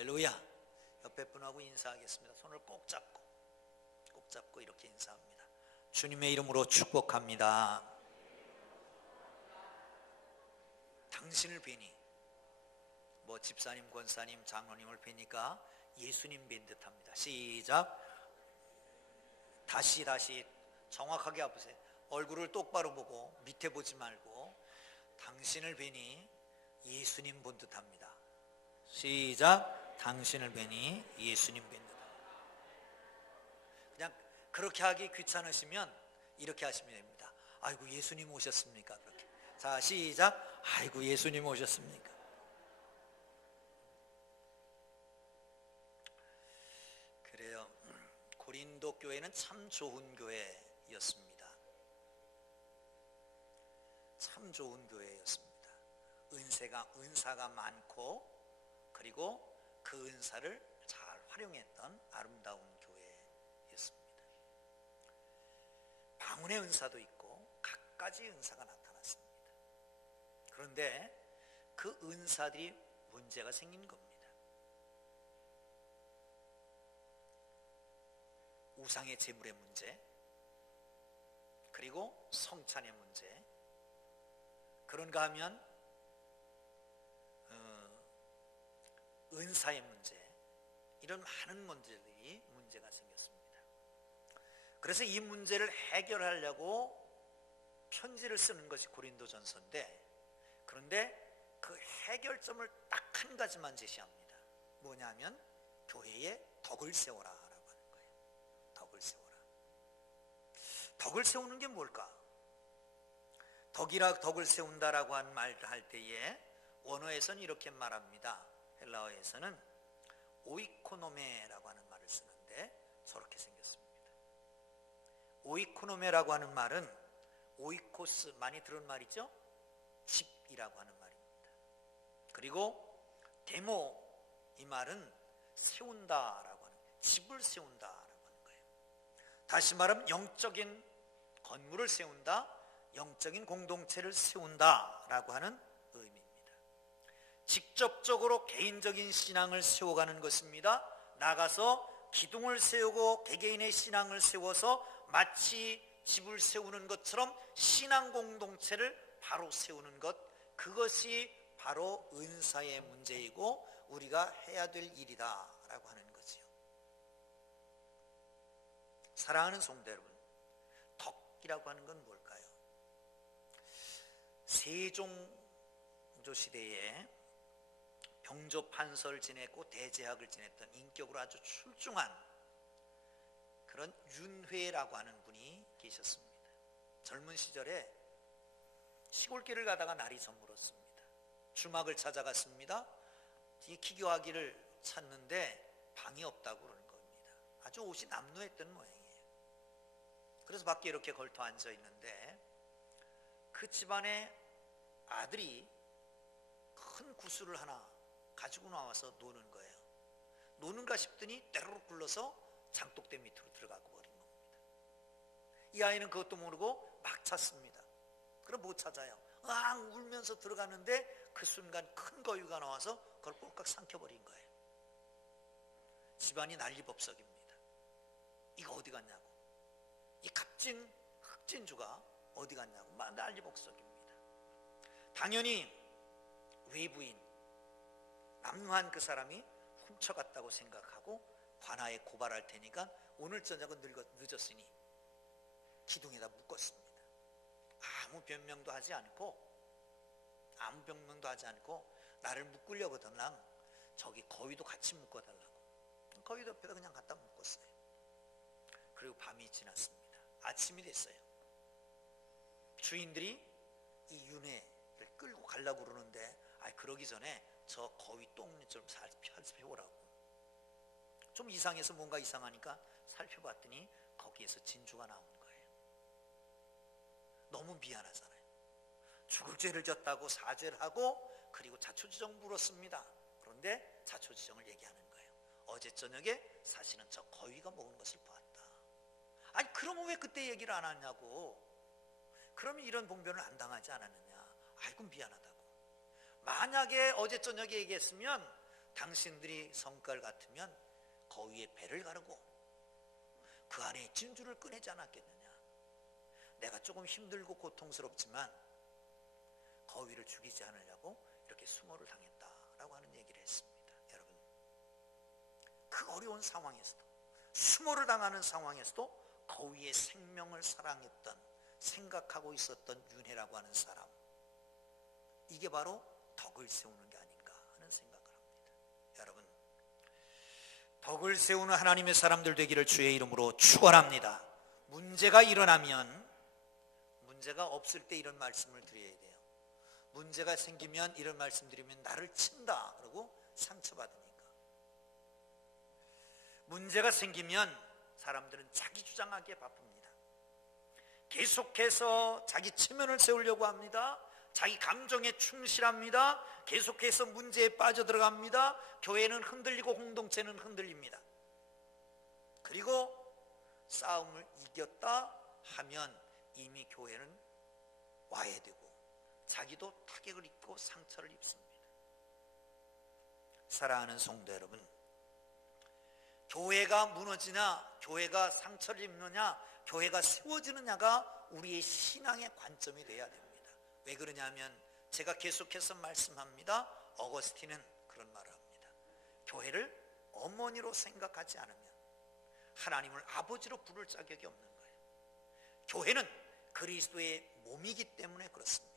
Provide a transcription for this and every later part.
할렐루야. 옆에 분하고 인사하겠습니다. 손을 꼭 잡고 이렇게 인사합니다. 주님의 이름으로 축복합니다. 당신을 뵈니, 집사님, 권사님, 장로님을 뵈니까 예수님 뵌 듯합니다. 시작. 다시 정확하게 앞으세요. 얼굴을 똑바로 보고 밑에 보지 말고, 당신을 뵈니 예수님 본 듯합니다. 시작. 당신을 뵈니 예수님 뵌 듯합니다. 그냥 그렇게 하기 귀찮으시면 이렇게 하시면 됩니다. 아이고 예수님 오셨습니까? 그렇게. 자, 시작. 아이고 예수님 오셨습니까? 그래요. 고린도 교회는 참 좋은 교회였습니다. 참 좋은 교회였습니다. 은사가 많고, 그리고 그 은사를 잘 활용했던 아름다운 교회였습니다. 방언의 은사도 있고 갖가지 은사가 나타났습니다. 그런데 그 은사들이 문제가 생긴 겁니다. 우상의 제물의 문제, 그리고 성찬의 문제. 그런가 하면 은사의 문제, 이런 많은 문제들이 문제가 생겼습니다. 그래서 이 문제를 해결하려고 편지를 쓰는 것이 고린도전서인데, 그런데 그 해결점을 딱 한 가지만 제시합니다. 뭐냐면 교회에 덕을 세워라 라고 하는 거예요. 덕을 세워라. 덕을 세우는 게 뭘까? 덕을 세운다라고 한 말을 할 때에 원어에서는 이렇게 말합니다. 헬라어에서는 오이코노메라고 하는 말을 쓰는데 저렇게 생겼습니다. 오이코노메라고 하는 말은 오이코스, 많이 들은 말이죠? 집이라고 하는 말입니다. 그리고 데모, 이 말은 세운다라고 하는, 집을 세운다라고 하는 거예요. 다시 말하면 영적인 건물을 세운다, 영적인 공동체를 세운다라고 하는 의미입니다. 직접적으로 개인적인 신앙을 세워가는 것입니다. 나가서 기둥을 세우고 개개인의 신앙을 세워서 마치 집을 세우는 것처럼 신앙 공동체를 바로 세우는 것, 그것이 바로 은사의 문제이고 우리가 해야 될 일이다 라고 하는 거지요. 사랑하는 성도 여러분, 덕이라고 하는 건 뭘까요? 세종조 시대에 병조 판서를 지냈고 대제학을 지냈던 인격으로 아주 출중한 그런 윤회라고 하는 분이 계셨습니다. 젊은 시절에 시골길을 가다가 날이 저물었습니다. 주막을 찾아갔습니다. 이 기교하기를 찾는데 방이 없다고 그러는 겁니다. 아주 옷이 남루했던 모양이에요. 그래서 밖에 이렇게 걸터 앉아 있는데 그 집안의 아들이 큰 구슬을 하나 가지고 나와서 노는 거예요. 노는가 싶더니 때로록 굴러서 장독대 밑으로 들어가고 버린 겁니다. 이 아이는 그것도 모르고 막 찾습니다. 그럼 못 찾아요. 울면서 들어가는데 그 순간 큰 거위가 나와서 그걸 꼴깍 삼켜버린 거예요. 집안이 난리법석입니다. 이거 어디 갔냐고, 이 값진 흑진주가 어디 갔냐고 막 난리법석입니다. 당연히 외부인 남루한 그 사람이 훔쳐갔다고 생각하고 관아에 고발할 테니까 오늘 저녁은 늦었으니 기둥에다 묶었습니다. 아무 변명도 하지 않고 나를 묶으려고 하더니 저기 거위도 같이 묶어달라고, 거위 옆에다 그냥 갖다 묶었어요. 그리고 밤이 지났습니다. 아침이 됐어요. 주인들이 이 윤회를 끌고 가려고 그러는데 그러기 전에 저 거위 똥 좀 살펴보라고. 좀 이상해서 뭔가 이상하니까 살펴봤더니 거기에서 진주가 나온 거예요. 너무 미안하잖아요. 죽을 죄를 졌다고 사죄를 하고 그리고 자초지정 물었습니다. 그런데 자초지정을 얘기하는 거예요. 어제 저녁에 사실은 저 거위가 먹은 것을 보았다. 그러면 왜 그때 얘기를 안 하냐고. 그러면 이런 봉변을 안 당하지 않았느냐. 아이고 미안하다고. 만약에 어제 저녁에 얘기했으면 당신들이 성깔 같으면 거위의 배를 가르고 그 안에 진주를 꺼내지 않았겠느냐. 내가 조금 힘들고 고통스럽지만 거위를 죽이지 않으려고 이렇게 수모를 당했다라고 하는 얘기를 했습니다. 여러분, 그 어려운 상황에서도, 수모를 당하는 상황에서도 거위의 생명을 사랑했던, 생각하고 있었던 윤회라고 하는 사람, 이게 바로 덕을 세우는 게 아닌가 하는 생각을 합니다. 여러분, 덕을 세우는 하나님의 사람들 되기를 주의 이름으로 축원합니다. 문제가 일어나면, 문제가 없을 때 이런 말씀을 드려야 돼요. 문제가 생기면 이런 말씀 드리면 나를 친다 그러고 상처받으니까. 문제가 생기면 사람들은 자기 주장하기에 바쁩니다. 계속해서 자기 체면을 세우려고 합니다. 자기 감정에 충실합니다. 계속해서 문제에 빠져들어갑니다. 교회는 흔들리고 공동체는 흔들립니다. 그리고 싸움을 이겼다 하면 이미 교회는 와해되고 자기도 타격을 입고 상처를 입습니다. 사랑하는 성도 여러분, 교회가 무너지냐, 교회가 상처를 입느냐, 교회가 세워지느냐가 우리의 신앙의 관점이 돼야 됩니다. 왜 그러냐면 제가 계속해서 말씀합니다. 어거스틴은 그런 말을 합니다. 교회를 어머니로 생각하지 않으면 하나님을 아버지로 부를 자격이 없는 거예요. 교회는 그리스도의 몸이기 때문에 그렇습니다.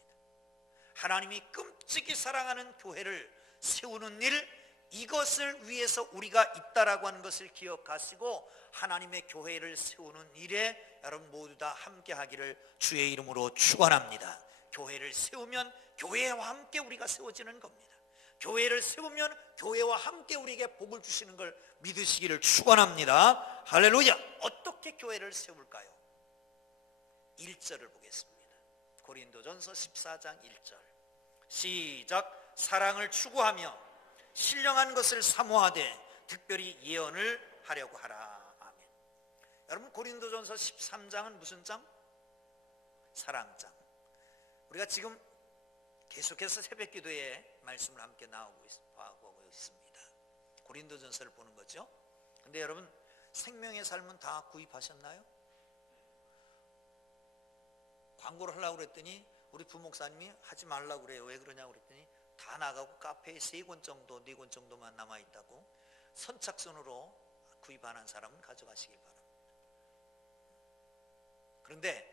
하나님이 끔찍이 사랑하는 교회를 세우는 일, 이것을 위해서 우리가 있다라고 하는 것을 기억하시고 하나님의 교회를 세우는 일에 여러분 모두 다 함께 하기를 주의 이름으로 축원합니다. 교회를 세우면 교회와 함께 우리가 세워지는 겁니다. 교회를 세우면 교회와 함께 우리에게 복을 주시는 걸 믿으시기를 축원합니다. 할렐루야. 어떻게 교회를 세울까요? 1절을 보겠습니다. 고린도전서 14장 1절 시작. 사랑을 추구하며 신령한 것을 사모하되 특별히 예언을 하려고 하라. 아멘. 여러분, 고린도전서 13장은 무슨 장? 사랑장. 우리가 지금 계속해서 새벽기도에 말씀을 함께 나오고 있습니다. 고린도전서를 보는 거죠. 근데 여러분, 생명의 삶은 다 구입하셨나요? 광고를 하려고 그랬더니 우리 부목사님이 하지 말라고 그래요. 왜 그러냐고 그랬더니 다 나가고 카페에 3권 정도, 4권 정도만 남아있다고. 선착순으로 구입하는 사람은 가져가시길 바랍니다. 그런데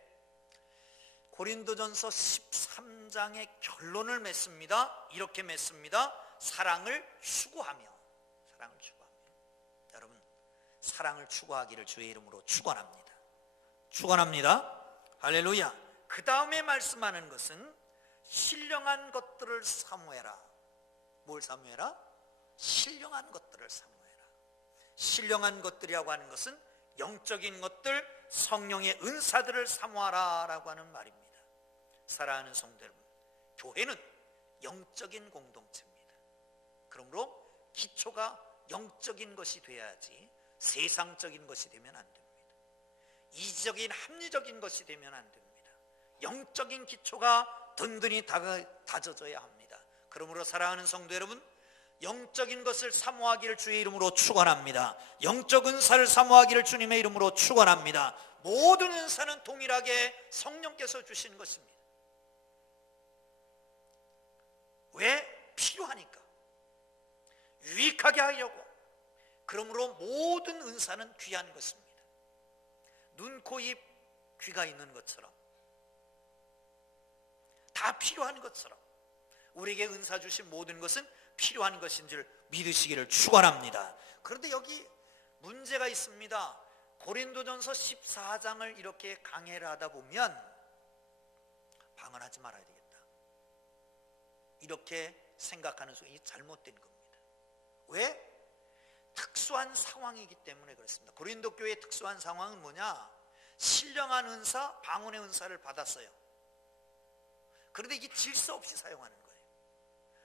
고린도전서 13장의 결론을 맺습니다. 이렇게 맺습니다. 사랑을 추구하며. 여러분, 사랑을 추구하기를 주의 이름으로 축원합니다. 축원합니다. 할렐루야. 그 다음에 말씀하는 것은 신령한 것들을 사모해라. 뭘 사모해라? 신령한 것들을 사모해라. 신령한 것들이라고 하는 것은 영적인 것들, 성령의 은사들을 사모하라 라고 하는 말입니다. 사랑하는 성도 여러분, 교회는 영적인 공동체입니다. 그러므로 기초가 영적인 것이 돼야지 세상적인 것이 되면 안 됩니다. 이기적인 합리적인 것이 되면 안 됩니다. 영적인 기초가 든든히 다져져야 합니다. 그러므로 사랑하는 성도 여러분, 영적인 것을 사모하기를 주의 이름으로 축원합니다. 영적 은사를 사모하기를 주님의 이름으로 축원합니다. 모든 은사는 동일하게 성령께서 주신 것입니다. 왜? 필요하니까. 유익하게 하려고. 그러므로 모든 은사는 귀한 것입니다. 눈, 코, 입, 귀가 있는 것처럼, 다 필요한 것처럼 우리에게 은사 주신 모든 것은 필요한 것인 줄 믿으시기를 축원합니다. 그런데 여기 문제가 있습니다. 고린도전서 14장을 이렇게 강해를 하다 보면 방언하지 말아야 되겠다, 이렇게 생각하는 수가 잘못된 겁니다. 왜? 특수한 상황이기 때문에 그렇습니다. 고린도 교회의 특수한 상황은 뭐냐? 신령한 은사, 방언의 은사를 받았어요. 그런데 이게 질서 없이 사용하는 거예요.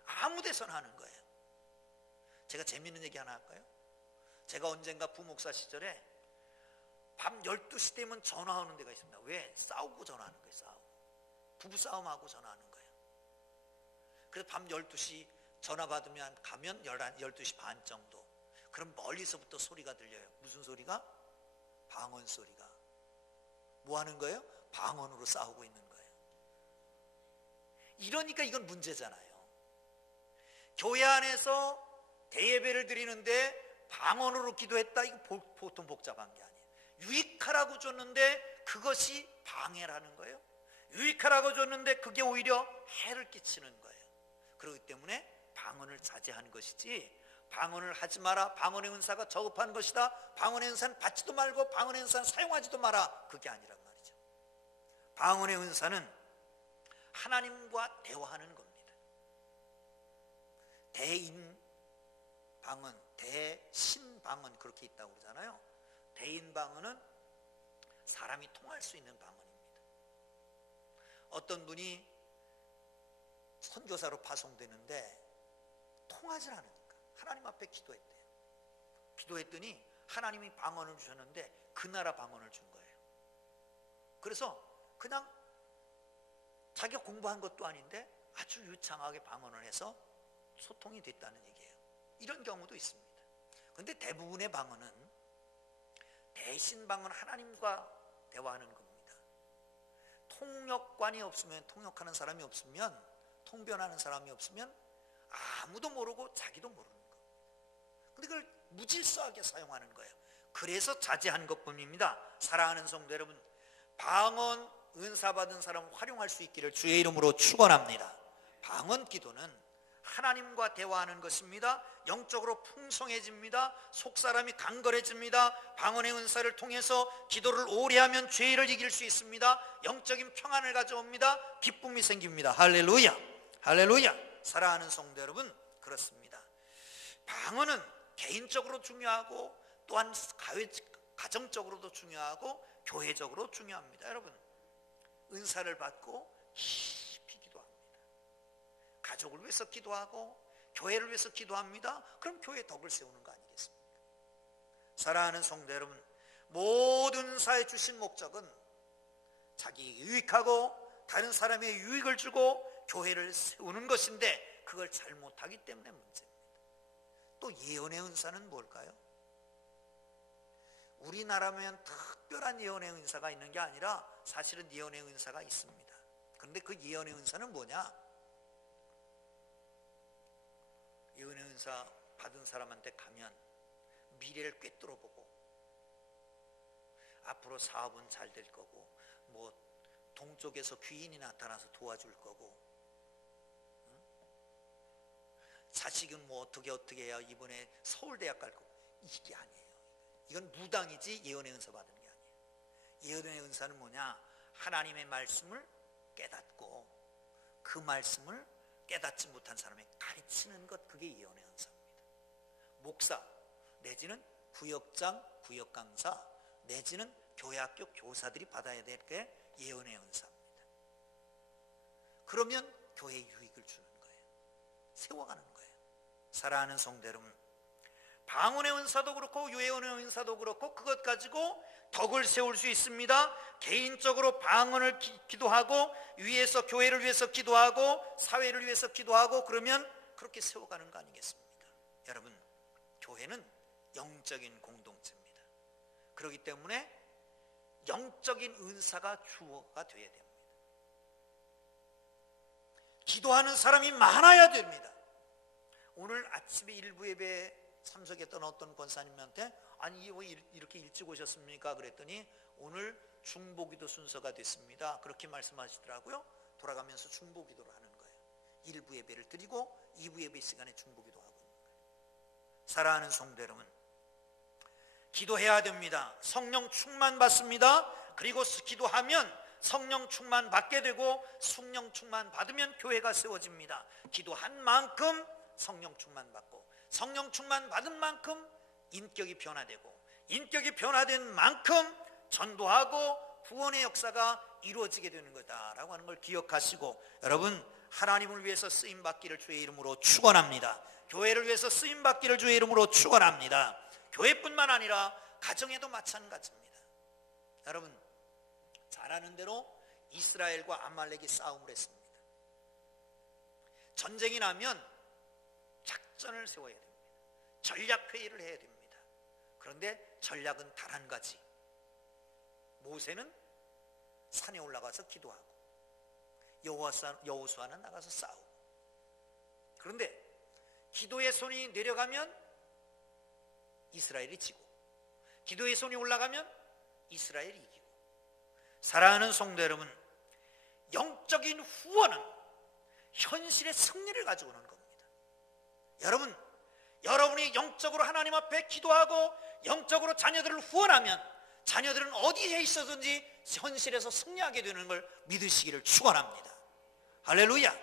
아무 데서나 하는 거예요. 제가 재밌는 얘기 하나 할까요? 제가 언젠가 부목사 시절에 밤 12시 되면 전화하는 데가 있습니다. 왜? 싸우고 전화하는 거예요. 싸우고. 부부싸움하고 전화하는 거예요. 그래서 밤 12시 전화 받으면 가면 12시 반 정도. 그럼 멀리서부터 소리가 들려요. 무슨 소리가? 방언 소리가. 뭐 하는 거예요? 방언으로 싸우고 있는 거예요. 이러니까 이건 문제잖아요. 교회 안에서 대예배를 드리는데 방언으로 기도했다. 이거 보통 복잡한 게 아니에요. 유익하라고 줬는데 그것이 방해라는 거예요. 유익하라고 줬는데 그게 오히려 해를 끼치는 거예요. 그렇기 때문에 방언을 자제하는 것이지, 방언을 하지 마라, 방언의 은사가 저급한 것이다, 방언의 은사는 받지도 말고 방언의 은사는 사용하지도 마라, 그게 아니란 말이죠. 방언의 은사는 하나님과 대화하는 겁니다. 대인방언, 대신방언 그렇게 있다고 그러잖아요. 대인방언은 사람이 통할 수 있는 방언입니다. 어떤 분이 선교사로 파송되는데 통하지 않으니까 하나님 앞에 기도했대요. 기도했더니 하나님이 방언을 주셨는데 그 나라 방언을 준 거예요. 그래서 그냥 자기가 공부한 것도 아닌데 아주 유창하게 방언을 해서 소통이 됐다는 얘기예요. 이런 경우도 있습니다. 그런데 대부분의 방언은 대신 방언, 하나님과 대화하는 겁니다. 통역관이 없으면, 통역하는 사람이 없으면, 통변하는 사람이 없으면 아무도 모르고 자기도 모르는 겁니다. 근데 그걸 무질서하게 사용하는 거예요. 그래서 자제한 것뿐입니다. 사랑하는 성도 여러분, 방언 은사 받은 사람을 활용할 수 있기를 주의 이름으로 축원합니다. 방언 기도는 하나님과 대화하는 것입니다. 영적으로 풍성해집니다. 속사람이 강건해집니다. 방언의 은사를 통해서 기도를 오래 하면 죄를 이길 수 있습니다. 영적인 평안을 가져옵니다. 기쁨이 생깁니다. 할렐루야, 할렐루야. 사랑하는 성도 여러분, 그렇습니다. 방언은 개인적으로 중요하고 또한 가정적으로도 중요하고 교회적으로 중요합니다. 여러분, 은사를 받고 깊이 기도합니다. 가족을 위해서 기도하고 교회를 위해서 기도합니다. 그럼 교회에 덕을 세우는 거 아니겠습니까? 사랑하는 성도 여러분, 모든 은사에 주신 목적은 자기 유익하고 다른 사람의 유익을 주고 교회를 세우는 것인데 그걸 잘못하기 때문에 문제입니다. 또 예언의 은사는 뭘까요? 우리나라면 특별한 예언의 은사가 있는 게 아니라 사실은 예언의 은사가 있습니다. 그런데 그 예언의 은사는 뭐냐? 예언의 은사 받은 사람한테 가면 미래를 꿰뚫어 보고 앞으로 사업은 잘 될 거고 뭐 동쪽에서 귀인이 나타나서 도와줄 거고 자식은 뭐 어떻게 해야 이번에 서울대학 갈 거고, 이게 아니에요. 이건 무당이지 예언의 은사 받은 게 아니에요. 예언의 은사는 뭐냐? 하나님의 말씀을 깨닫고 그 말씀을 깨닫지 못한 사람에게 가르치는 것, 그게 예언의 은사입니다. 목사 내지는 구역장, 구역강사 내지는 교회학교 교사들이 받아야 될 게 예언의 은사입니다. 그러면 교회에 유익을 주는 거예요. 세워가는 거예요. 사랑하는 성도 여러분, 방언의 은사도 그렇고 예언의 은사도 그렇고 그것 가지고 덕을 세울 수 있습니다. 개인적으로 방언을 기도하고 위에서 교회를 위해서 기도하고 사회를 위해서 기도하고 그러면 그렇게 세워가는 거 아니겠습니까? 여러분, 교회는 영적인 공동체입니다. 그렇기 때문에 영적인 은사가 주어가 되어야 됩니다. 기도하는 사람이 많아야 됩니다. 오늘 아침에 일부 예배에 참석했던 어떤 권사님한테 아니 왜 이렇게 일찍 오셨습니까? 그랬더니 오늘 중보기도 순서가 됐습니다. 그렇게 말씀하시더라고요. 돌아가면서 중보기도를 하는 거예요. 일부 예배를 드리고 2부 예배 시간에 중보기도 하고 있는 거예요. 사랑하는 성도 여러분, 기도해야 됩니다. 성령 충만 받습니다. 그리고 기도하면 성령 충만 받게 되고 성령 충만 받으면 교회가 세워집니다. 기도한 만큼 성령 충만 받고 성령 충만 받은 만큼 인격이 변화되고 인격이 변화된 만큼 전도하고 구원의 역사가 이루어지게 되는 거다라고 하는 걸 기억하시고, 여러분, 하나님을 위해서 쓰임받기를 주의 이름으로 축원합니다. 교회를 위해서 쓰임받기를 주의 이름으로 축원합니다. 교회뿐만 아니라 가정에도 마찬가지입니다. 여러분, 잘 아는 대로 이스라엘과 아말렉이 싸움을 했습니다. 전쟁이 나면 작전을 세워야 됩니다. 전략 회의를 해야 됩니다. 그런데 전략은 단 한 가지. 모세는 산에 올라가서 기도하고 여호수아는 나가서 싸우고. 그런데 기도의 손이 내려가면 이스라엘이 지고, 기도의 손이 올라가면 이스라엘이 이기고. 사랑하는 성도 여러분, 영적인 후원은 현실의 승리를 가지고 오는 겁니다. 여러분이 영적으로 하나님 앞에 기도하고 영적으로 자녀들을 후원하면 자녀들은 어디에 있어든지 현실에서 승리하게 되는 걸 믿으시기를 축원합니다. 할렐루야.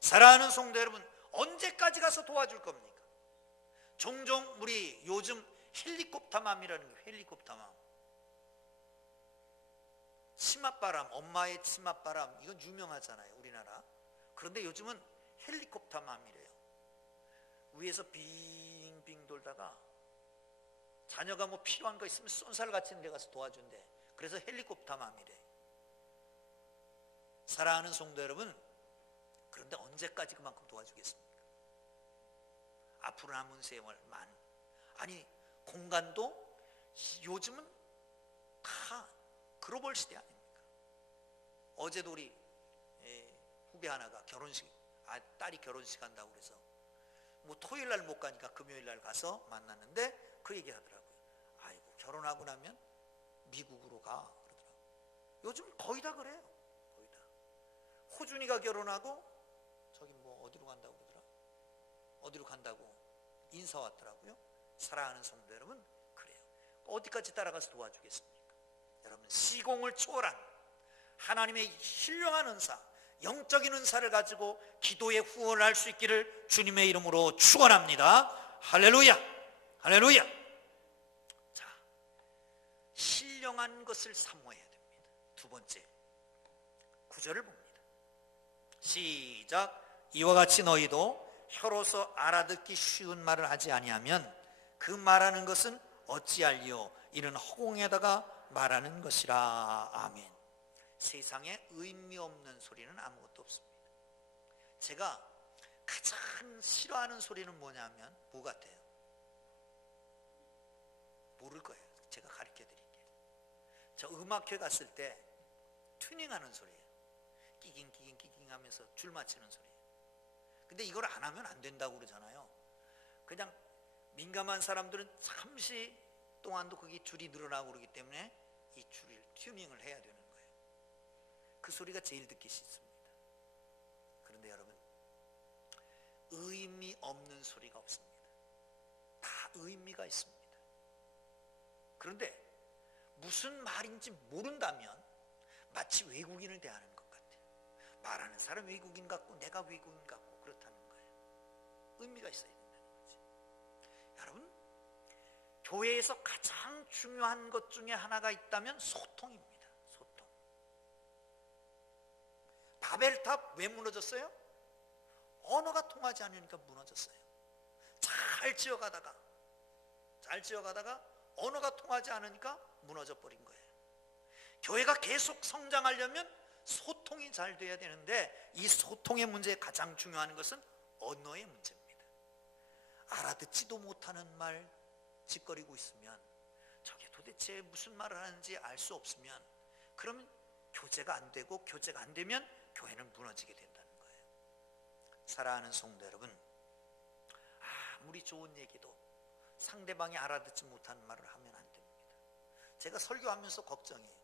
사랑하는 성도 여러분, 언제까지 가서 도와줄 겁니까? 종종 우리 요즘 헬리콥터맘이라는 게, 헬리콥터맘, 치맛바람, 엄마의 치맛바람, 이건 유명하잖아요, 우리나라. 그런데 요즘은 헬리콥터맘이래요. 위에서 빙빙 돌다가 자녀가 뭐 필요한 거 있으면 쏜살 같은 데 가서 도와준대. 그래서 헬리콥터맘이래. 사랑하는 성도 여러분, 그런데 언제까지 그만큼 도와주겠습니까? 앞으로 남은 세월만. 아니, 공간도 요즘은 다 글로벌 시대 아닙니까? 어제도 우리 후배 하나가 결혼식, 딸이 결혼식 한다고 그래서 뭐 토요일 날 못 가니까 금요일 날 가서 만났는데 그 얘기 하더라고요. 아이고, 결혼하고 나면 미국으로 가 그러더라고요. 요즘 거의 다 그래요. 거의 다. 호준이가 결혼하고 저기 뭐 어디로 간다고 그러더라. 어디로 간다고 인사 왔더라고요. 사랑하는 성도 여러분, 그래요. 어디까지 따라가서 도와주겠습니까? 여러분, 시공을 초월한 하나님의 신령한 은사, 영적인 은사를 가지고 기도에 후원을 할 수 있기를 주님의 이름으로 축원합니다. 할렐루야, 할렐루야. 자, 신령한 것을 사모해야 됩니다. 두 번째, 9절을 봅니다. 시작. 이와 같이 너희도 혀로서 알아듣기 쉬운 말을 하지 아니하면 그 말하는 것은 어찌할리요? 이는 허공에다가 말하는 것이라. 아멘. 세상에 의미 없는 소리는 아무것도 없습니다. 제가 가장 싫어하는 소리는 뭐냐면 뭐 같아요? 모를 거예요. 제가 가르쳐 드릴게요. 저 음악회 갔을 때 튜닝하는 소리예요. 끼깅 하면서 줄 맞추는 소리예요. 근데 이걸 안 하면 안 된다고 그러잖아요. 그냥 민감한 사람들은 잠시 동안도 그게 줄이 늘어나고 그러기 때문에 이 줄을 튜닝을 해야 되는 거예요. 그 소리가 제일 듣기 싫습니다. 그런데 여러분, 의미 없는 소리가 없습니다. 다 의미가 있습니다. 그런데 무슨 말인지 모른다면 마치 외국인을 대하는 것 같아요. 말하는 사람 외국인 같고 내가 외국인 같고 그렇다는 거예요. 의미가 있어야 된다는 거지. 여러분, 교회에서 가장 중요한 것 중에 하나가 있다면 소통입니다. 소통. 바벨탑 왜 무너졌어요? 언어가 통하지 않으니까 무너졌어요. 잘 지어가다가 언어가 통하지 않으니까 무너져 버린 거예요. 교회가 계속 성장하려면 소통이 잘 돼야 되는데 이 소통의 문제에 가장 중요한 것은 언어의 문제입니다. 알아듣지도 못하는 말 짓거리고 있으면, 저게 도대체 무슨 말을 하는지 알 수 없으면, 그러면 교제가 안 되고, 교제가 안 되면 교회는 무너지게 된다는 거예요. 사랑하는 성도 여러분, 아무리 좋은 얘기도 상대방이 알아듣지 못하는 말을 하면 안 됩니다. 제가 설교하면서 걱정해요.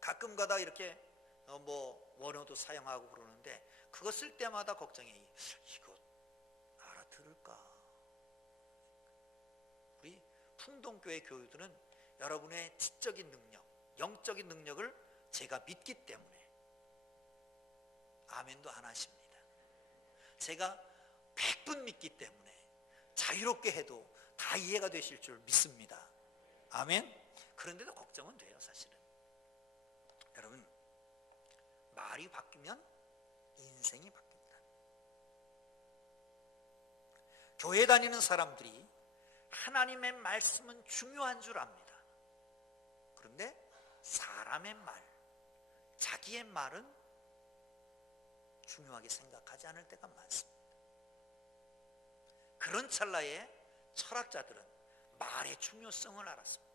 가끔 가다 이렇게 뭐 원어도 사용하고 그러는데 그거 쓸 때마다 걱정해요. 이거 알아들을까? 우리 풍동교회 교우들은 여러분의 지적인 능력, 영적인 능력을 제가 믿기 때문에 아멘도 안 하십니다. 제가 100분 믿기 때문에 자유롭게 해도 다 이해가 되실 줄 믿습니다. 아멘. 그런데도 걱정은 돼요, 사실은. 여러분, 말이 바뀌면 인생이 바뀝니다. 교회 다니는 사람들이 하나님의 말씀은 중요한 줄 압니다. 그런데 사람의 말, 자기의 말은 중요하게 생각하지 않을 때가 많습니다. 그런 찰나에 철학자들은 말의 중요성을 알았습니다.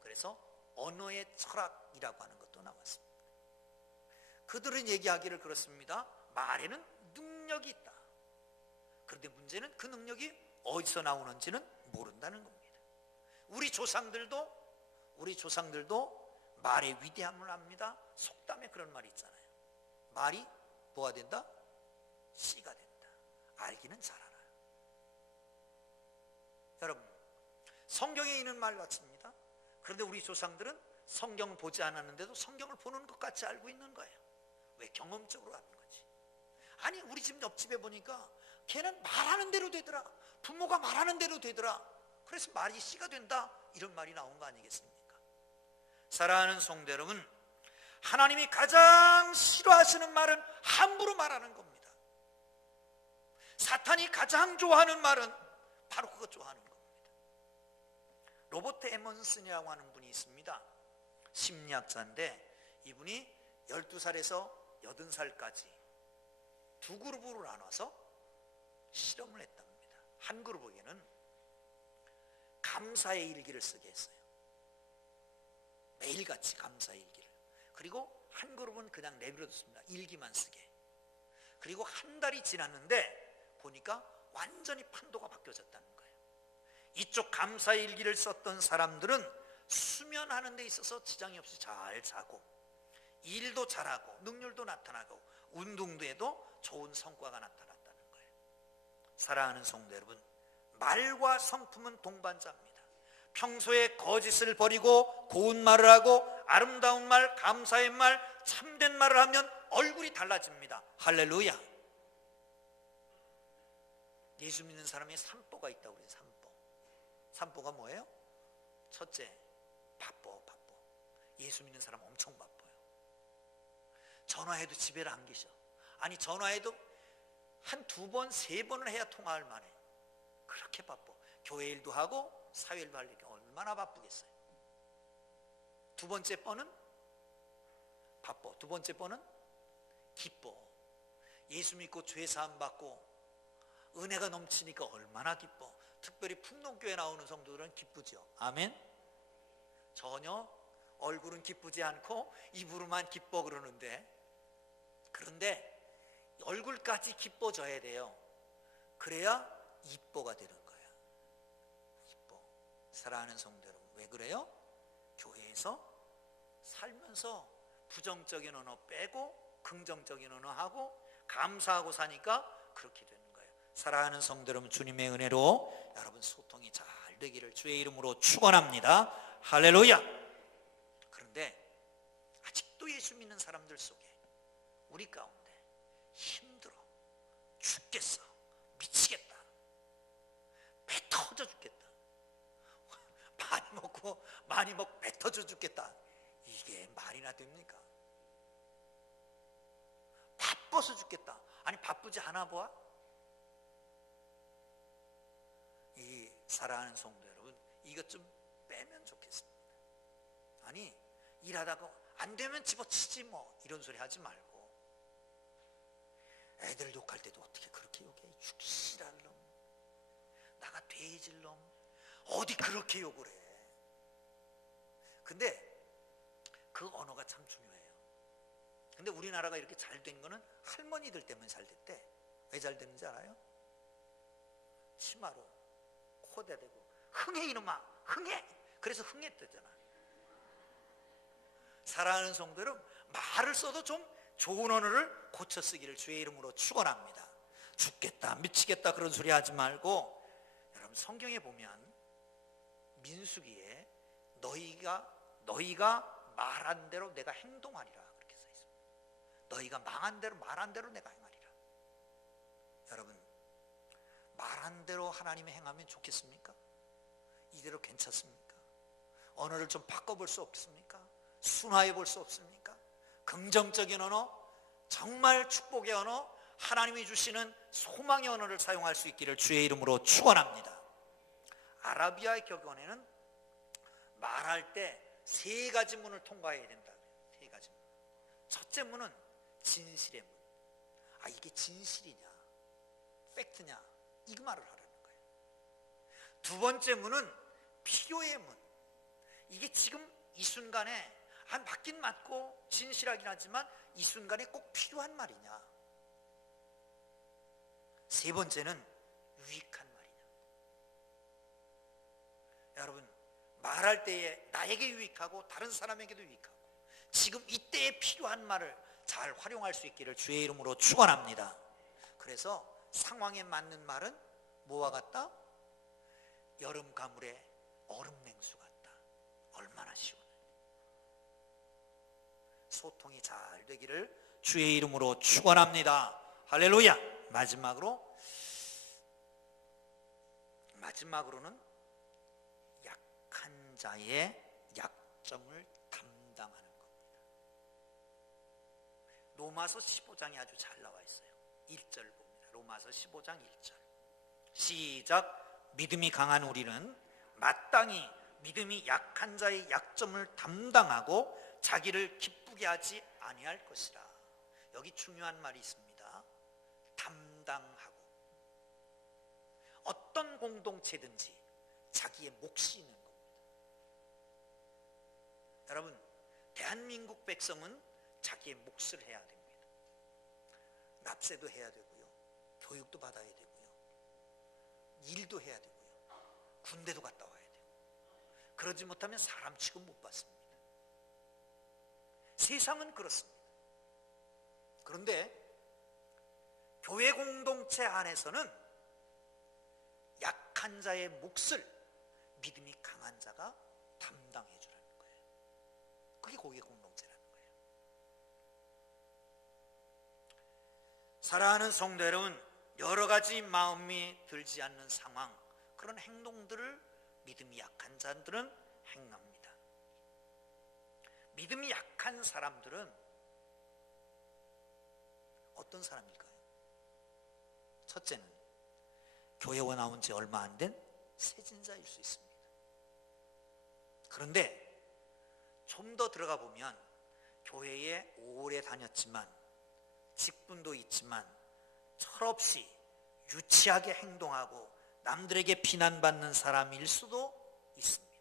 그래서 언어의 철학이라고 하는 것도 나왔습니다. 그들은 얘기하기를 그렇습니다. 말에는 능력이 있다. 그런데 문제는 그 능력이 어디서 나오는지는 모른다는 겁니다. 우리 조상들도 말의 위대함을 압니다. 속담에 그런 말이 있잖아요. 말이 뭐가 된다? 씨가 된다. 알기는 잘 알아요. 여러분, 성경에 있는 말 같습니다. 그런데 우리 조상들은 성경을 보지 않았는데도 성경을 보는 것 같이 알고 있는 거예요. 왜? 경험적으로 아는 거지. 아니, 우리 집 옆집에 보니까 걔는 말하는 대로 되더라. 부모가 말하는 대로 되더라. 그래서 말이 씨가 된다. 이런 말이 나온 거 아니겠습니까? 사랑하는 성도 여러분, 하나님이 가장 싫어하시는 말은 함부로 말하는 겁니다. 사탄이 가장 좋아하는 말은 바로 그것 좋아하는 겁니다. 로버트 에먼슨이라고 하는 분이 있습니다. 심리학자인데 이분이 12살에서 80살까지 두 그룹으로 나눠서 실험을 했답니다. 한 그룹에게는 감사의 일기를 쓰게 했어요. 매일같이 감사의 일기를. 그리고 한 그룹은 그냥 내버려뒀습니다. 일기만 쓰게. 그리고 한 달이 지났는데 보니까 완전히 판도가 바뀌어졌다는 거예요. 이쪽 감사의 일기를 썼던 사람들은 수면하는 데 있어서 지장이 없이 잘 자고, 일도 잘하고, 능률도 나타나고, 운동도 해도 좋은 성과가 나타났다는 거예요. 사랑하는 성도 여러분, 말과 성품은 동반자입니다. 평소에 거짓을 버리고 고운 말을 하고 아름다운 말, 감사의 말, 참된 말을 하면 얼굴이 달라집니다. 할렐루야. 예수 믿는 사람의 산보가 있다고 그래요. 산보가 뭐예요? 첫째, 바빠. 예수 믿는 사람 엄청 바빠요. 전화해도 집에를 안 계셔. 아니, 전화해도 한 2번, 3번을 해야 통화할 만해. 그렇게 바빠. 교회 일도 하고 사회 일도 하려니까 얼마나 바쁘겠어요. 두 번째 번은 바빠. 두 번째 번은 기뻐. 예수 믿고 죄 사함 받고 은혜가 넘치니까 얼마나 기뻐. 특별히 풍록교회 나오는 성도들은 기쁘죠. 아멘. 전혀 얼굴은 기쁘지 않고 입으로만 기뻐 그러는데, 그런데 얼굴까지 기뻐져야 돼요. 그래야 이뻐가 되는 거야. 이뻐. 사랑하는 성도 여러분, 왜 그래요? 교회에서 살면서 부정적인 언어 빼고 긍정적인 언어 하고 감사하고 사니까 그렇게 되는 거예요. 사랑하는 성도 여러분, 주님의 은혜로 여러분 소통이 잘 되기를 주의 이름으로 축원합니다. 할렐루야. 그런데 아직도 예수 믿는 사람들 속에 우리 가운데 힘들어 죽겠어, 미치겠다, 배 터져 죽겠다, 많이 먹고 배 터져 죽겠다, 이게 말이나 됩니까? 바빠서 죽겠다. 아니, 바쁘지 않아 보아? 이 사랑하는 성도 여러분, 이것 좀 빼면 좋겠습니다. 아니, 일하다가 안 되면 집어치지 뭐 이런 소리 하지 말고, 애들 욕할 때도 어떻게 그렇게 욕해? 죽시랄 놈, 나가 돼질 놈, 어디 그렇게 욕을 해. 근데 그 언어가 참 중요해요. 근데 우리나라가 이렇게 잘 된 거는 할머니들 때문에 잘 됐대. 왜 잘 됐는지 알아요? 치마로 코에다 대고 흥해 이놈아, 흥해. 그래서 흥했대잖아. 사랑하는 성도들은 말을 써도 좀 좋은 언어를 고쳐 쓰기를 주의 이름으로 축원합니다. 죽겠다, 미치겠다 그런 소리 하지 말고, 여러분 성경에 보면 민수기에 너희가 말한 대로 내가 행동하리라 그렇게 써 있습니다. 너희가 망한 대로 말한 대로 내가 행하리라. 여러분, 말한 대로 하나님이 행하면 좋겠습니까? 이대로 괜찮습니까? 언어를 좀 바꿔볼 수 없습니까? 순화해 볼 수 없습니까? 긍정적인 언어, 정말 축복의 언어, 하나님이 주시는 소망의 언어를 사용할 수 있기를 주의 이름으로 축원합니다. 아라비아의 격언에는 말할 때 3가지 문을 통과해야 된다. 3가지 문. 첫째 문은 진실의 문. 아, 이게 진실이냐, 팩트냐, 이거 말을 하라는 거예요. 두 번째 문은 필요의 문. 이게 지금 이 순간에 맞긴 맞고 진실하긴 하지만 이 순간에 꼭 필요한 말이냐. 세 번째는 유익한 말이냐. 여러분, 말할 때에 나에게 유익하고 다른 사람에게도 유익하고 지금 이때에 필요한 말을 잘 활용할 수 있기를 주의 이름으로 축원합니다. 그래서 상황에 맞는 말은 뭐와 같다? 여름 가물에 얼음 냉수 같다. 얼마나 시원해. 소통이 잘 되기를 주의 이름으로 축원합니다. 할렐루야. 마지막으로는 약한 자의 약점을 담당하는 겁니다. 로마서 15장에 아주 잘 나와 있어요. 1절 봅니다. 로마서 15장 1절. 시작. 믿음이 강한 우리는 마땅히 믿음이 약한 자의 약점을 담당하고 자기를 기쁘게 하지 아니할 것이라. 여기 중요한 말이 있습니다. 담당하고. 어떤 공동체든지 자기의 몫이 있는 겁니다. 여러분, 대한민국 백성은 자기의 몫을 해야 됩니다. 납세도 해야 되고요, 교육도 받아야 되고요, 일도 해야 되고요, 군대도 갔다 와야 되고, 그러지 못하면 사람 취급 못 받습니다. 세상은 그렇습니다. 그런데 교회 공동체 안에서는 약한 자의 몫을 믿음이 강한 자가 담당해 주라는 거예요. 그게 교회 공동체라는 거예요. 사랑하는 성도 여러분, 여러 가지 마음이 들지 않는 상황, 그런 행동들을 믿음이 약한 자들은 행합니다. 믿음이 약한 사람들은 어떤 사람일까요? 첫째는 교회 나온 지 얼마 안 된 세진자일 수 있습니다. 그런데 좀 더 들어가 보면 교회에 오래 다녔지만 직분도 있지만 철없이 유치하게 행동하고 남들에게 비난받는 사람일 수도 있습니다.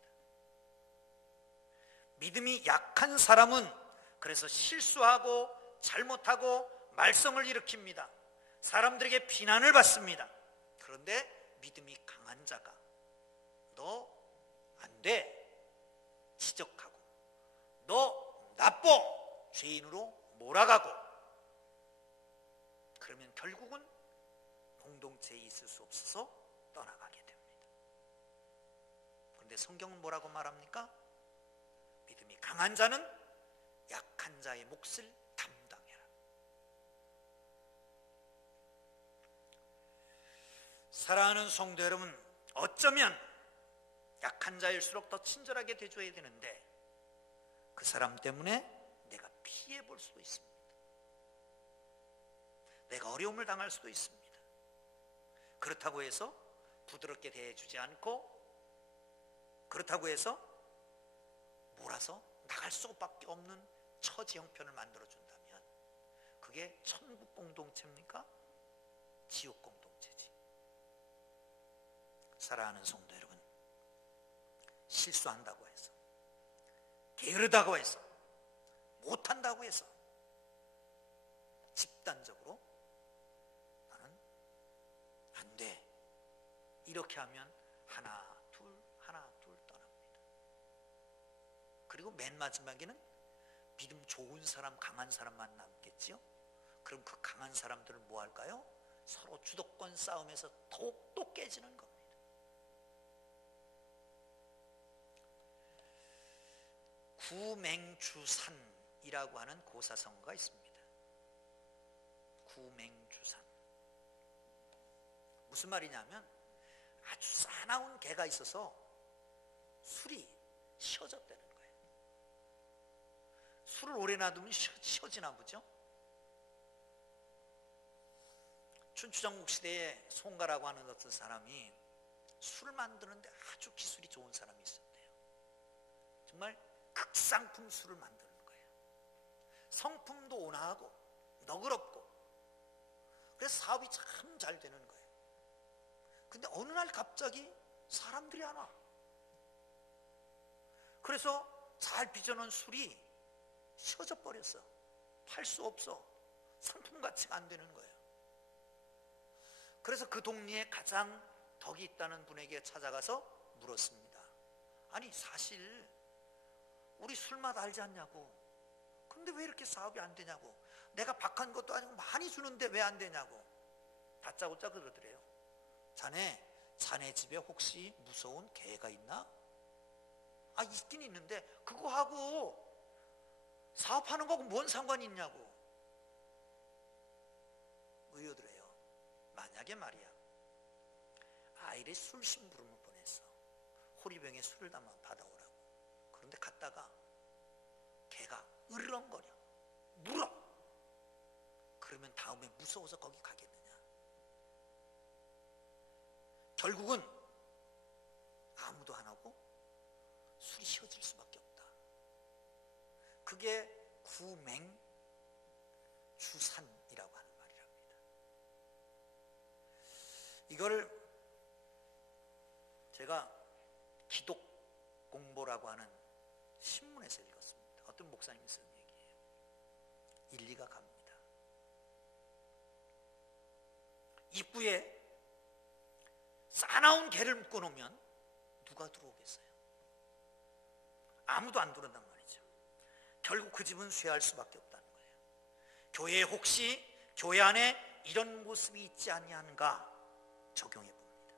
믿음이 약한 사람은 그래서 실수하고 잘못하고 말썽을 일으킵니다. 사람들에게 비난을 받습니다. 그런데 믿음이 강한 자가 너 안 돼 지적하고 너 나빠 죄인으로 몰아가고, 그러면 결국은 공동체에 있을 수 없어서 떠나가게 됩니다. 그런데 성경은 뭐라고 말합니까? 믿음이 강한 자는 약한 자의 몫을 담당해라. 사랑하는 성도 여러분, 어쩌면 약한 자일수록 더 친절하게 대줘야 되는데 그 사람 때문에 내가 피해 볼 수도 있습니다. 내가 어려움을 당할 수도 있습니다. 그렇다고 해서 부드럽게 대해주지 않고, 그렇다고 해서 몰아서 나갈 수밖에 없는 처지 형편을 만들어준다면 그게 천국 공동체입니까? 지옥 공동체지. 사랑하는 성도 여러분, 실수한다고 해서, 게으르다고 해서, 못한다고 해서 집단적으로 나는 안 돼 이렇게 하면 하나 둘 떠납니다. 그리고 맨 마지막에는 믿음 좋은 사람, 강한 사람만 남겠지요. 그럼 그 강한 사람들은 뭐 할까요? 서로 주도권 싸움에서 더욱 또 깨지는 겁니다. 구맹주산이라고 하는 고사성어가 있습니다. 구맹주산. 무슨 말이냐면 아주 사나운 개가 있어서 술이 쉬어졌다는 거예요. 술을 오래 놔두면 쉬어지나 보죠. 춘추전국 시대에 송가라고 하는 어떤 사람이 술을 만드는데 아주 기술이 좋은 사람이 있었대요. 정말 극상품 술을 만드는 거예요. 성품도 온화하고 너그럽고, 그래서 사업이 참 잘 되는 거예요. 근데 어느 날 갑자기 사람들이 안 와. 그래서 잘 빚어놓은 술이 쉬어져 버렸어. 팔 수 없어. 상품 가치가 안 되는 거예요. 그래서 그 동네에 가장 덕이 있다는 분에게 찾아가서 물었습니다. 아니 사실 우리 술맛 알지 않냐고. 근데 왜 이렇게 사업이 안 되냐고. 내가 박한 것도 아니고 많이 주는데 왜 안 되냐고. 다짜고짜 그러더래요. 자네 집에 혹시 무서운 개가 있나? 아 있긴 있는데 그거하고 사업하는 거하고 뭔 상관이 있냐고. 의여더래요. 만약에 말이야 아이를 술 심부름을 보냈어. 호리병에 술을 담아 받아오라고. 그런데 갔다가 개가 으르렁거려 물어. 그러면 다음에 무서워서 거기 가겠느냐. 결국은 아무도 안 하고 술이 쉬어질 수밖에 없다. 그게 구맹주산이라고 하는 말이랍니다. 이걸 제가 기독공보라고 하는 신문에서 읽었습니다. 어떤 목사님이 쓴 얘기예요. 일리가 갑니다. 입구에 싸나운 개를 묶어놓으면 누가 들어오겠어요? 아무도 안 들어온단 말이죠. 결국 그 집은 쇠할 수밖에 없다는 거예요. 교회에 혹시 교회 안에 이런 모습이 있지 아니한가 적용해 봅니다.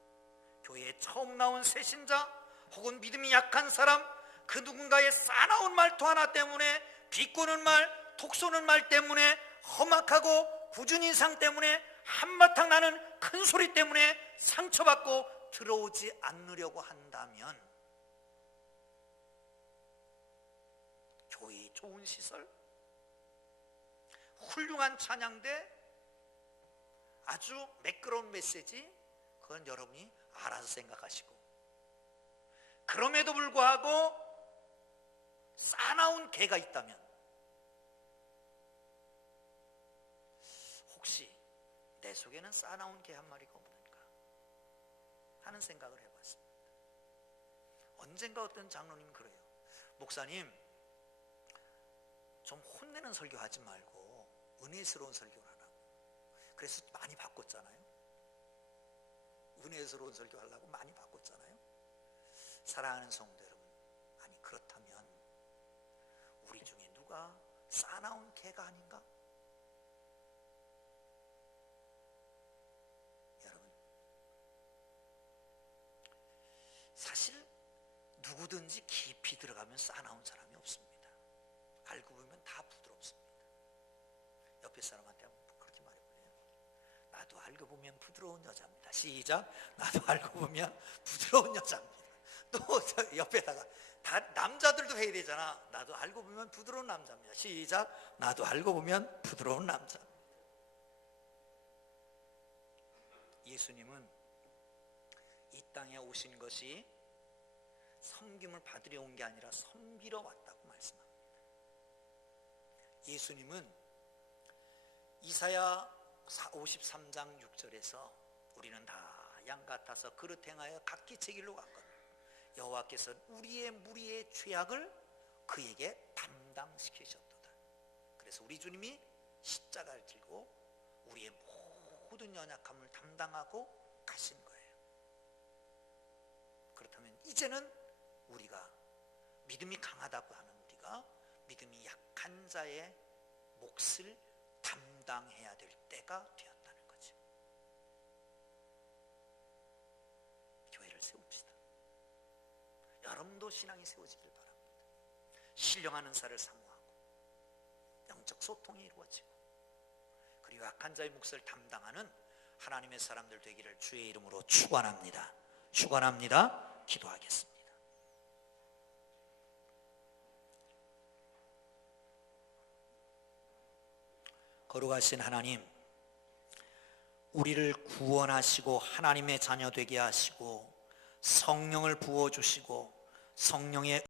교회에 처음 나온 새신자 혹은 믿음이 약한 사람, 그 누군가의 싸나운 말투 하나 때문에, 비꼬는 말, 톡 쏘는 말 때문에, 험악하고 굳은 인상 때문에, 한바탕 나는 큰 소리 때문에 상처받고 들어오지 않으려고 한다면 교회의 좋은 시설, 훌륭한 찬양대, 아주 매끄러운 메시지, 그건 여러분이 알아서 생각하시고, 그럼에도 불구하고 싸나운 개가 있다면 혹시 내 속에는 싸나운 개 한 마리가 없는가 하는 생각을 해봤습니다. 언젠가 어떤 장로님 그래요. 목사님, 좀 혼내는 설교하지 말고 은혜스러운 설교를 하라고. 그래서 많이 바꿨잖아요. 은혜스러운 설교 하려고 많이 바꿨잖아요. 사랑하는 성도 여러분, 아니 그렇다면 우리 중에 누가 싸나운 개가 아닌가? 여러분, 사실 누구든지 깊이 들어가면 싸나운 사람이 없습니다. 알고 보면 다 부드럽습니다. 옆에 사람한테 한번 그렇게 말해보세요. 나도 알고 보면 부드러운 여자입니다. 시작. 나도 알고 보면 부드러운 여자입니다. 또 옆에다가 다 남자들도 해야 되잖아. 나도 알고 보면 부드러운 남자입니다. 시작. 나도 알고 보면 부드러운 남자. 예수님은 이 땅에 오신 것이 섬김을 받으려 온 게 아니라 섬기러 왔다고 말씀합니다. 예수님은 이사야 53장 6절에서 우리는 다 양 같아서 그릇 행하여 각기 제 길로 갔거든 여호와께서 우리의 무리의 죄악을 그에게 담당시키셨도다. 그래서 우리 주님이 십자가를 들고 우리의 모든 연약함을 담당하고 가신 거예요. 그렇다면 이제는 우리가 믿음이 강하다고 하는 우리가 믿음이 약한 자의 몫을 담당해야 될 때가 되었다는 거죠. 교회를 세웁시다. 여러분도 신앙이 세워지길 바랍니다. 신령한 은사를 사모하고 영적 소통이 이루어지고, 그리고 약한 자의 몫을 담당하는 하나님의 사람들 되기를 주의 이름으로 축원합니다. 축원합니다. 기도하겠습니다. 거룩하신 하나님, 우리를 구원하시고 하나님의 자녀 되게 하시고 성령을 부어주시고 성령의